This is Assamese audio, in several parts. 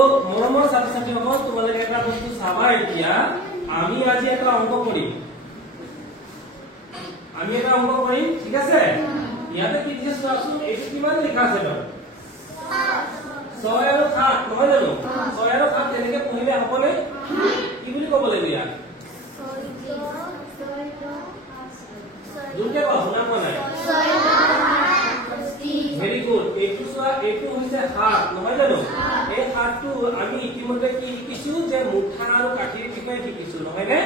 মৰমৰ ছাত্ৰ ছাত্ৰীসকল তোমালোকে এটা বস্তু চাবা এতিয়া আমি আজি এটা অংক কৰিম ঠিক আছে ইয়াতে কি দিছে চোৱাচোন এইটো কিমান লিখা আছে তো 6 আৰু 7 নহয় জানো 6 আৰু 7 তেনেকে পঢ়িলে হ'বনে কি বুলি ক'ব লাগিব ইয়াত দুটা কথা শুনা পোৱা নাই ভেৰি গুড এইটো চোৱা এইটো হৈছে হাত নহয় জানো এই হাতটো আমি ইতিমধ্যে কি শিকিছো যে মুঠা আৰু কাঠিৰ বিষয়ে শিকিছো নহয় নে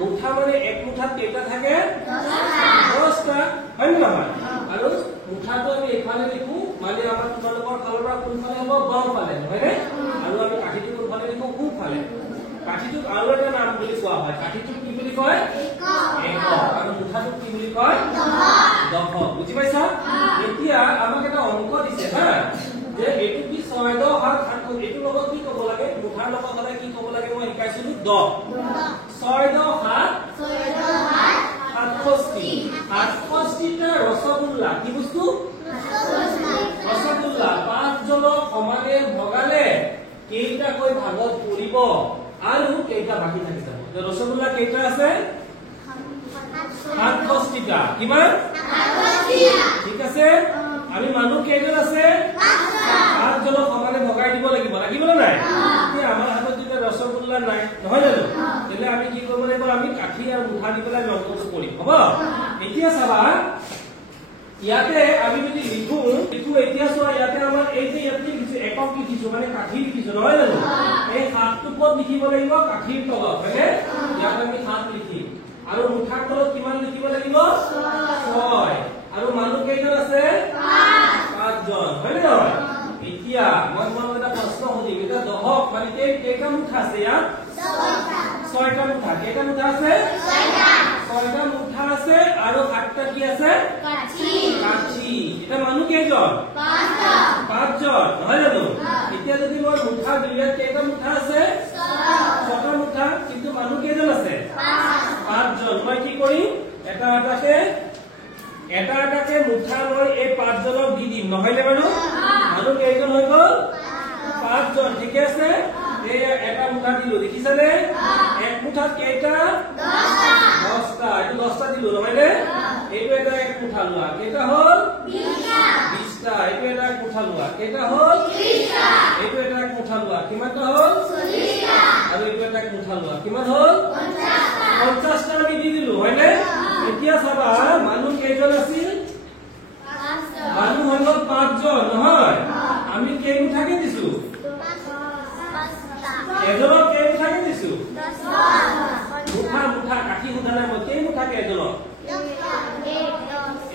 মুঠা মানে এক মুঠাত কেইটা থাকে 10টা হয় নে নহয় আৰু মুঠাটো আমি এফালে লিখো মানে আমাৰ তোমালোকৰ ফালৰ পৰা কোনফালে হ'ব বাম ফালে নহয় নে আৰু আমি কাঠিটো কোনফালে লিখো সোঁ ফালে কাঠিটো আৰু এটা নাম বুলি কোৱা হয় কাঠিটো কি বুলি কয় একক আৰু মুঠাটো কি বুলি কয় দহ বুজি পাইছা এতিয়া আমাক এটা অংক দিছে হা যে এইটো কি 6 10 7 8 এইটো লগত কি ক'ব লাগে মুঠাৰ লগত হলে কি ক'ব লাগে মই শিকাইছিলো 10 6 10 67 টা ৰসগোল্লা কি বস্তু ৰসগোল্লা 5 জনক সমানে ভগালে কেইটা কৈ ভাগত পৰিব আৰু কেইটা বাকি থাকি যাব ৰসগোল্লা কেইটা আছে 67 টা কিমান 67 ঠিক আছে আমি মানুহ কেইজন আছে 5 জন সমানে ভগাই দিব লাগিব না নাই কি আমাৰ হাতত যেটা ৰসগোল্লা নাই নহয় জানো তেলে আমি কি কৰিব লাগিব আমি কাঠি আৰু মুঠা দি পেলাই অংকটো কৰিম হ'ব এতিয়া চাবা ইয়াতে আমি যদি লিখো এতিয়া চোৱা ইয়াতে আমাৰ এই যে ইয়াতে লিখিছো একক লিখিছো মানে কাঠি লিখিছো নহয় জানো এই হাতটো ক'ত লিখিব লাগিব কাঠিৰ তলত হয়নে ইয়াত আমি হাত লিখিম আৰু মুঠাৰ তলত কিমান লিখিব লাগিব 6 আৰু মানুহ কেইজন আছে 5 জন হয় নে নহয় এতিয়া মই তোমাক এটা প্ৰশ্ন সুধিম এটা দহক মানে কেইটা মুঠা আছে ইয়াত 6টা মুঠা কেইটা মুঠা আছে 6টা মুঠা আছে আৰু 8টা কি আছে কাঠি এটা মানুহ কেইজন 5 জন নহয় জানো এতিয়া যদি মই মুঠা দুইয়াত কেইটা মুঠা আছে 6টা মুঠা কিন্তু মানুহ কেইজন আছে 5 জন মই কি কৰিম এটা এটাকে মুঠা লৈ এই 5 জনক দি দিম নহয়নে বাৰু মানুহ কেইজন হৈ গ'ল 5 জন ঠিক আছে এই এটা মুঠা দিলো দেখিছানে এক মুঠাত কেইটা 10টা এইটো 10টা দিলো নহয়নে এইটো এটা এক মুঠা লোৱা কেইটা হ'ল 20টা এইটো এটা এক মুঠা লোৱা কেইটা হ'ল 30টা এইটো এটা এক মুঠা লোৱা কিমানটা হ'ল 40টা আৰু এইটো এটা এক মুঠা লোৱা কিমান হ'ল 50টা আমি দি দিলো হয়নে এতিয়া চাবা মানুহ কেইজন আছিল 5টা মানুহ হ'ল 5 জন নহয় আমি কেই মুঠাকে দিছো 5টা এজনক কেই মুঠাকে দিছো 10টা মুঠা কাঠি মুঠা নাই মই কেই মুঠাকে এজনক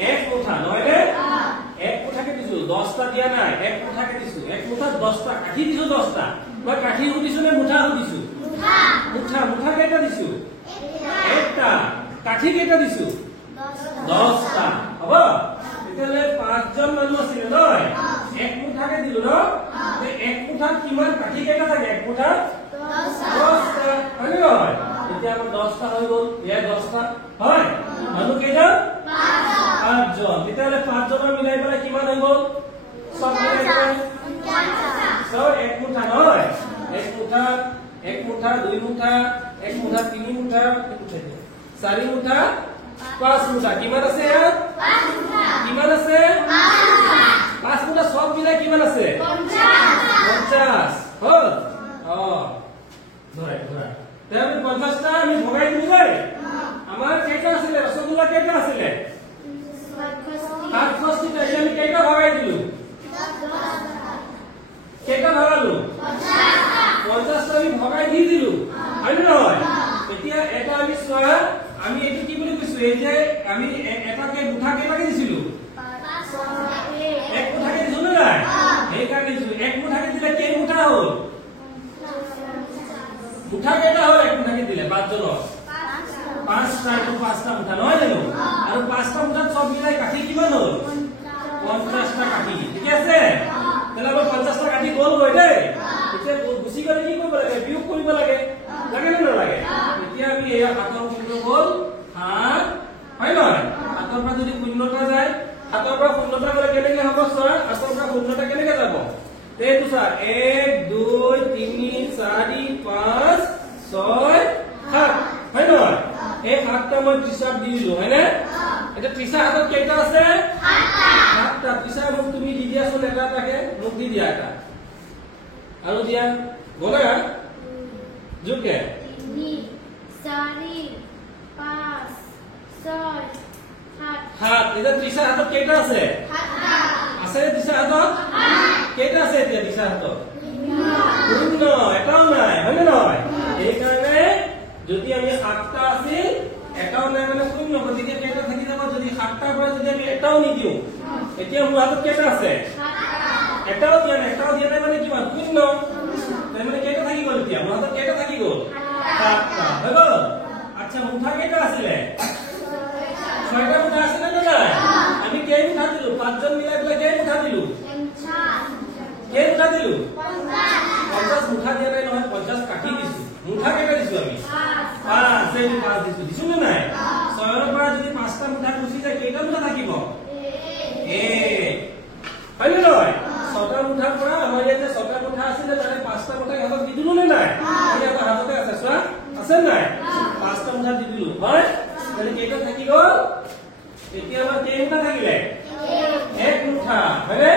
এক মুঠা নহয় নে এক মুঠাকে দিছো 10টা দিয়া নাই এক মুঠাকে দিছো এক মুঠাত 10টা কাঠি দিছো 10টা মই কাঠি সুধিছো নে মুঠা সুধিছো মুঠা কেইটা দিছো একটা কাঠি কেইটা দিছো 10টা হ'ব তেতিয়ালে 5 জন মানুহ আছিল নহয় এক মুঠাকে দিলো ন এক মুঠাত কিমান কাঠি কেইটা থাকে এক মুঠাত 10টা হয় নহয় এতিয়া আমাৰ 10টা হৈ গ'ল এ 10টা হয় মানুহ কেইটা 5 জন তেতিয়ালে 5 জনৰ মিলাই পেলাই কিমান হৈ গ'ল সব মিলাই পেলাই 50টা সব এক মুঠা নহয় এক মুঠা দুই মুঠা এক মুঠা তিনি মুঠা 4 মুঠা 5 মুঠা কিমান আছে ইয়াত 5 মুঠা কিমান আছে 5 মুঠা সব মিলাই কিমান আছে 50 হ'ল ধৰাই তেনে 50টা আমি ভগাই দিম দেই আমাৰ কেইটা আছিল ৰসগোল্লা কেইটা আছিল 67টা আমি কেইটা ভগাই দিলো কেইটা ভগালো 50টা আমি ভগাই দি দিলো হয় নে নহয় এতিয়া এটা আমি চোৱা আমি এটো কি বুলি কৈছো এই যে আমি এটাকে মুঠা কেইটাকে দিছিলো 1 মুঠাকে দিছো না নাই এই কাৰণে দিছো 1 মুঠাকে দিলে কেই মুঠা হ'ল মুঠা কেইটা হ'ল 1 মুঠাকে দিলে 5 জনৰ 5টা মুঠা নহয় জানো আৰু 5টা মুঠাত সব মিলাই কাঠি কিমান হ'ল 50টা কাঠি ঠিক আছে তেনে আমাৰ 50টা কাঠি গ'ল গৈ দেই এতিয়া গুছি গ'লে কি কৰিব লাগে বিয়োগ কৰিব লাগে লাগে নে নালাগে এতিয়া আমি এই হাতৰ শূন্য হ'ল 7 হয় নহয় হাতৰ পৰা যদি শূন্যটা যায় হাতৰ পৰা শূন্যটা গ'লে কেনেকে হ'ব চোৱা হাতৰ পৰা শূন্যটা কেনেকে যাব এইটো চোৱা 1 2 দি দিলো হয়নে এটা তৃষা হাতত কেইটা আছে সাতটা তৃষা মোক তুমি দি দিয়াচোন এটা এটাকে মোক দি দিয়া এটা আৰু দিয়া গলা জুকে 3 4 5 6 7 এটা তৃষা হাতত কেইটা আছে আছে তৃষা হাতত কেইটা আছে এতিয়া তৃষা হাতত শূন্য এটাও নাই হয়নে নহয় এই কাৰণে যদি আমি 7টা আছিল এটাও নাই মানে শূন্য গতিকে কেইটা থাকি যাব যদি 7টাৰ পৰা যদি আমি এটাও নিদিও এতিয়া মোৰ হাতত কেইটা আছে এটাও দিয়া নাই মানে কিমান শূন্য তাৰ মানে কেইটা থাকি গ'ল এতিয়া মোৰ হাতত কেইটা থাকি গ'ল 7টা হৈ গ'ল আচ্ছা মুঠা কেইটা আছিলে 6টা মুঠা আছিলে নে নাই আমি কেই মুঠা দিলো পাঁচজন মিলাই পেলাই কেই মুঠা দিলো কেই মুঠা দিলো 50 মুঠা দিয়া নাই নহয় 50 কাটি দিছো মুঠা কেইটা দিছো আমি 5 এই 5 দিছো দিছো নে নাই 6ৰ পৰা যদি 5টা মুঠা গুচি যায় কেইটা মুঠা থাকিব হয়নে নহয় 6টা মুঠাৰ পৰা আমাৰ ইয়াতে 6টা মুঠা আছিলে তাৰে 5টা মুঠা হাতত দি দিলো নে নাই এই আমাৰ হাততে আছে চোৱা আছে নাই 5টা মুঠা দি দিলো হয় তাহলে কেইটা থাকি গ'ল এতিয়া আমাৰ কেই মুঠা থাকিলে এক মুঠা হয়নে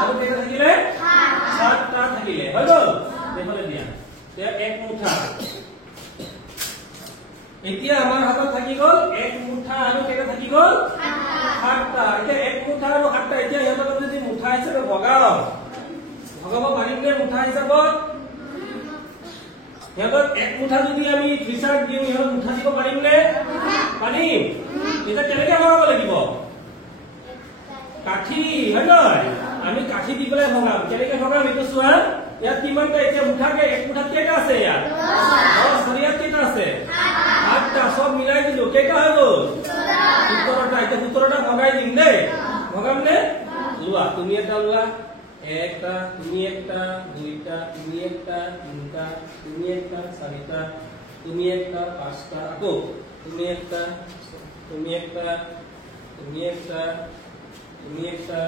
আৰু কেইটা থাকিলে 7টা থাকিলে হৈ গ'ল দেখলে দিয়া তে এক মুঠা এতিয়া আমাৰ হাতত থাকি গ'ল এক মুঠা আৰু কেইটা থাকি গ'ল 7টা এতিয়া এক মুঠা আৰু 7টা এতিয়া ইহঁতক যদি মুঠা হিচাপে ভগাব পাৰিম নে মুঠা হিচাপত ইহঁতক এক মুঠা যদি আমি ত্ৰিশাক দিওঁ ইহঁতক মুঠা দিব পাৰিম নে পাৰিম এটা কেনেকে ভগাব লাগিব কাঠি হয় নহয় আমি কাঠি দি পেলাই ভগাম কেনেকে ভগাম এইটো চোৱা ইয়াত কিমানটা এতিয়া মুঠাকে এক মুঠাত কেইটা আছে ইয়াত 10 ইয়াত কেইটা আছে 8টা সব মিলাই দিলো কেইটা হৈ গ'ল 17টা এতিয়া 17টা ভগাই দিম দেই ভগাম নে লোৱা তুমি এটা লোৱা একটা তুমি একটা দুইটা তুমি একটা তিনটা তুমি একটা চাৰিটা তুমি একটা পাঁচটা আকৌ তুমি একটা তুমি একটা তুমি একটা তুমি একটা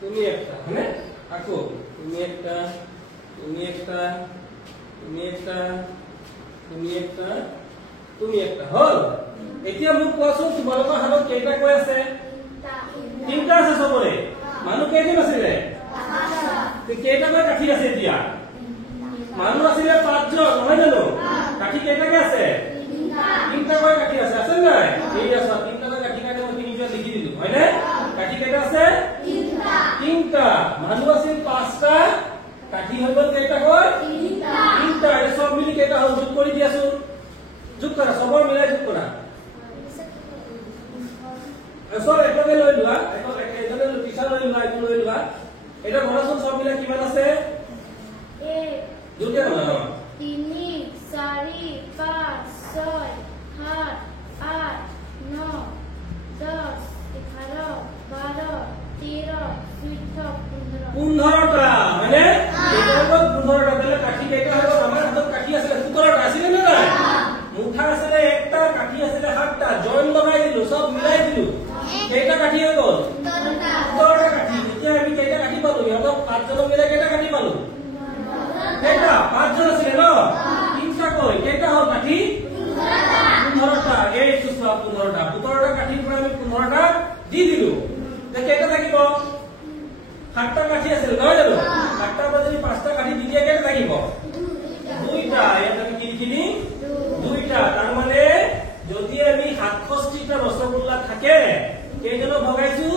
তুমি একটা হয়নে আকৌ তুমি একটা তুমি একটা তুমি একটা তুমি একটা তুমি একটা হল এতিয়া মোক কোৱাচোন তোমালোকৰ হাতত কেইটা কৈ আছে তিনটা আছে সবৰে মানুহ কেইজন আছিলে কেইটা কৈ কাঠি আছে এতিয়া মানুহ আছিলে 5 জন নহয় জানো কাঠি কেইটাকে আছে তিনটা কৈ কাঠি আছে আছে নাই এই আছে তিনটা কৈ কাঠি কাটে মই তিনিজন লিখি দিলো হয়নে কাঠি কেইটা আছে তিনটা মানুহ আছিল 5টা কাঠি হৈ গ'ল কেইটা কৈ তিনটা এই সব মিলি কেইটা হ'ল যোগ কৰি দিয়াছো যোগ কৰা সবৰ মিলাই যোগ কৰা সব একেলগে লৈ লোৱা একেলগে পিছা লৈ লোৱা এইটো লৈ লোৱা এটা বৰাচোন সব মিলাই কিমান আছে 1 দুটা বনাও 3 4 5 6 7 8 9 10 11 12 13 14 15টা মানে এটা হ'ল 15টা তাহলে কাঠি কেইটা হ'ল আমাৰ হাতত কাঠি আছে 17টা আছিল নে নাই মুঠা আছে একটা কাঠি আছে 7টা জয়েন লগাই দিলো সব মিলাই দিলো কেইটা কাঠি হৈ গ'ল 17টা কাঠি এতিয়া আমি কেইটা কাঠি পালো ইহঁতক 5 জন মিলাই কেইটা কাঠি পালো কেইটা 5 জন আছিল ন তিনটা কৈ কেইটা হ'ল কাঠি 15টা এই চোৱা 15টা 17টা কাঠিৰ পৰা আমি 15টা দি দিলো তে কেইটা থাকিব 7টা কাঠি আছিল নহয় জানো 7টাৰ পৰা যদি 5টা কাঠি দি দিয়া কেইটা থাকিব দুইটা ইয়াত আমি কি লিখিলি দুইটা তাৰ মানে যদি আমি 67টা ৰসগোল্লা থাকে কেইজনক ভগাইছো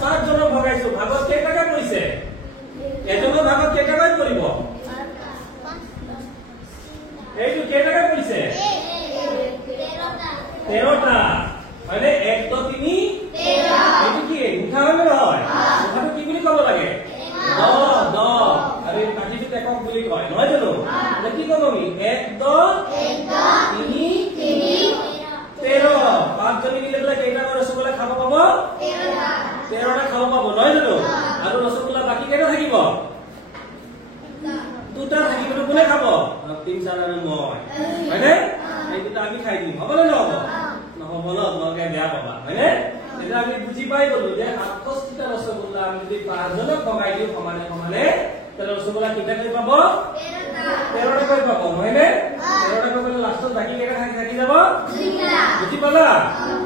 5 জনক ভগাইছো ভাগত কেইটাকা পৰিছে এজনৰ ভাগত কেইটাকা পৰিব এইটো কেইটাকা পৰিছে 13টা মানে 1 2 3 13 এইটো কি মুঠা হয় নহয় মুঠাটো কি বুলি ক'ব লাগে 10 আৰু এই কাঠিটো একক বুলি কয় নহয় জানো এটা কি ক'ব আমি 1 2 3 13 5 জনী মিলি পেলাই কেইটা ৰসগোল্লা খাব পাব 13টা খাব পাব নহয় জানো আৰু ৰসগোল্লা বাকি কেইটা থাকিব দুটা থাকিব কোনে খাব 3 4 আৰু মই হয়নে এই দুটা আমি খাই দিম হ'ব নে নহ'ব নহ'লে বেয়া পাবা হয়নে এটা আমি বুজি পাই গলো যে 68টা ৰসগোল্লা আমি যদি 5 জনক ভগাই দিও সমানে সমানে তাহলে ৰসগোল্লা কেইটা পাব 13টাকৈ পাব নহয়নে 13টাকৈ পালে লাষ্টত বাকি কেইটা থাকি যাব বুজি পালা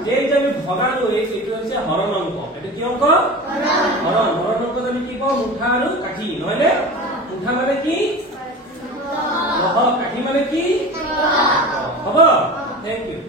যে আমি ভগালো এইটো হৈছে হৰণ অংক এটো কি অংক হৰণ অংকত আমি কি পাওঁ মুঠা আৰু কাঠি নহয়নে মুঠা মানে কি কাঠি মানে কি হ'ব থ্যাংক ইউ